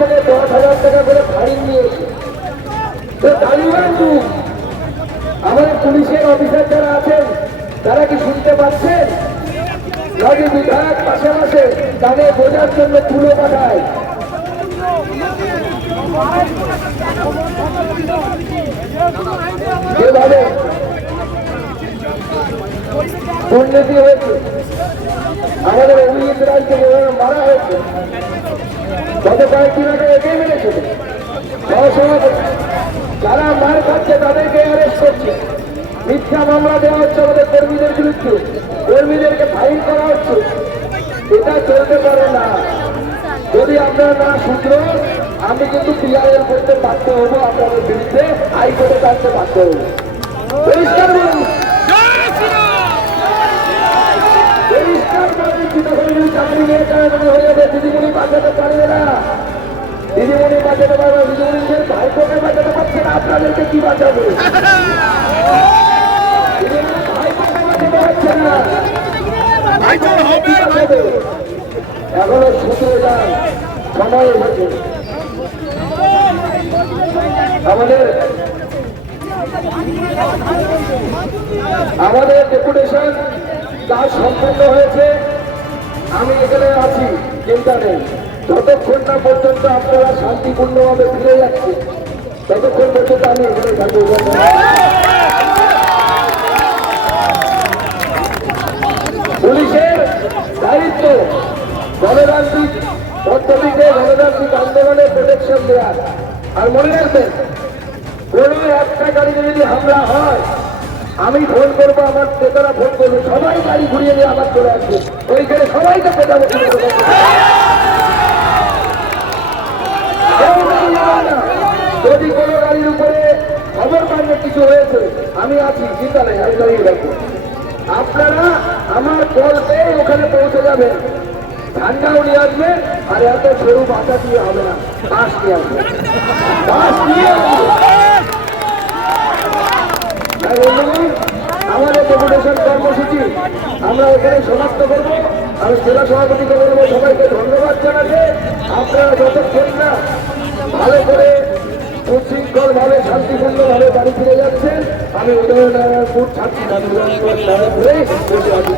থেকে 10,000 টাকা করে ফাইন নিয়েছে। তালিবান যুগ, আমাদের পুলিশের অফিসার যারা আছেন তারা কি শুনতে পাচ্ছেন? নাকি বিধায়ক পাশে পাশে তাদের বোঝার জন্য তুলে পাঠায়? যেভাবে দুর্নীতি হয়েছে, আমাদের অভিজিৎ রায়কে যেভাবে মারা হয়েছে, গত কয়েকদিন আগে এগিয়ে মেরেছিল সহসভাপতি, যারা মার খাচ্ছে তাদেরকে অ্যারেস্ট করছে, মিথ্যা মামলা দেওয়া হচ্ছে আমাদের কর্মীদের বিরুদ্ধে, কর্মীদেরকে ফাইন করা হচ্ছে। এটা চলতে পারে না। যদি আপনারা না শুধরো, আমি কিন্তু পিআরএল করতে বাধ্য হবো, আপনাদের বিরুদ্ধে হাইকোর্টে কাটতে বাধ্য হবো। পরিষ্কার বলুন, পরিষ্কার বলুন, চাকরি নিয়ে হয়ে যাবে, দিদিমণি বাঁচাতে পারবে না, দিদিমণি বাঁচাতে পারবে, দিদিমণিদের ভাইপোকে বাঁচাতে পারছে না, আপনাদেরকে কি বাঁচাবে? ভাইপোকে বাঁচাতে পারছে না, এখনো শুধরে যান, সময় এসেছে। আমাদের ডেপুটেশন কাজ সম্পন্ন হয়েছে, আমি এখানে আছি, চিন্তা নেই। যতক্ষণ না পর্যন্ত আপনারা শান্তিপূর্ণভাবে ফিরে যাচ্ছে, ততক্ষণ পর্যন্ত আমি এখানে থাকবো। পুলিশের দায়িত্ব গণতান্ত্রিক পদ্ধতিতে গণতান্ত্রিক আন্দোলনে প্রোটেকশন দেওয়ার। আর মনে রাখবেন, কোন একটা গাড়িতে যদি হামলা হয়, আমি ফোন করবো, আমার নেতারা ফোন করবে, সবাই গাড়ি ঘুরিয়ে নিয়ে আবার চলে আসবে, ওইখানে সবাইকে পেটাবো। যদি কোনো গাড়ির উপরে খবর পাবেন কিছু হয়েছে, আমি আছি, চিন্তা নেই, আমি দাঁড়িয়ে রাখবো। আপনারা আমার কল পেয়ে ওখানে পৌঁছে যাবেন, ঠান্ডাও নিয়ে আসবেন, আর এত সরু বাঁচা দিয়ে হবে না, বাস নিয়ে আসবেন, বাস নিয়ে আসবেন। আমাদের ডেপুটেশন কর্মসূচি আমরা এখানে সমাপ্ত করবো। আমি জেলা সভাপতিকে বলবো সবাইকে ধন্যবাদ জানাতে। আপনারা যতক্ষণ না ভালো করে সুশৃঙ্খল ভাবে শান্তিপূর্ণ ভাবে বাড়ি ফিরে যাচ্ছেন, আমি উদয়নারায়ণপুর ছাত্রী বসে আছি।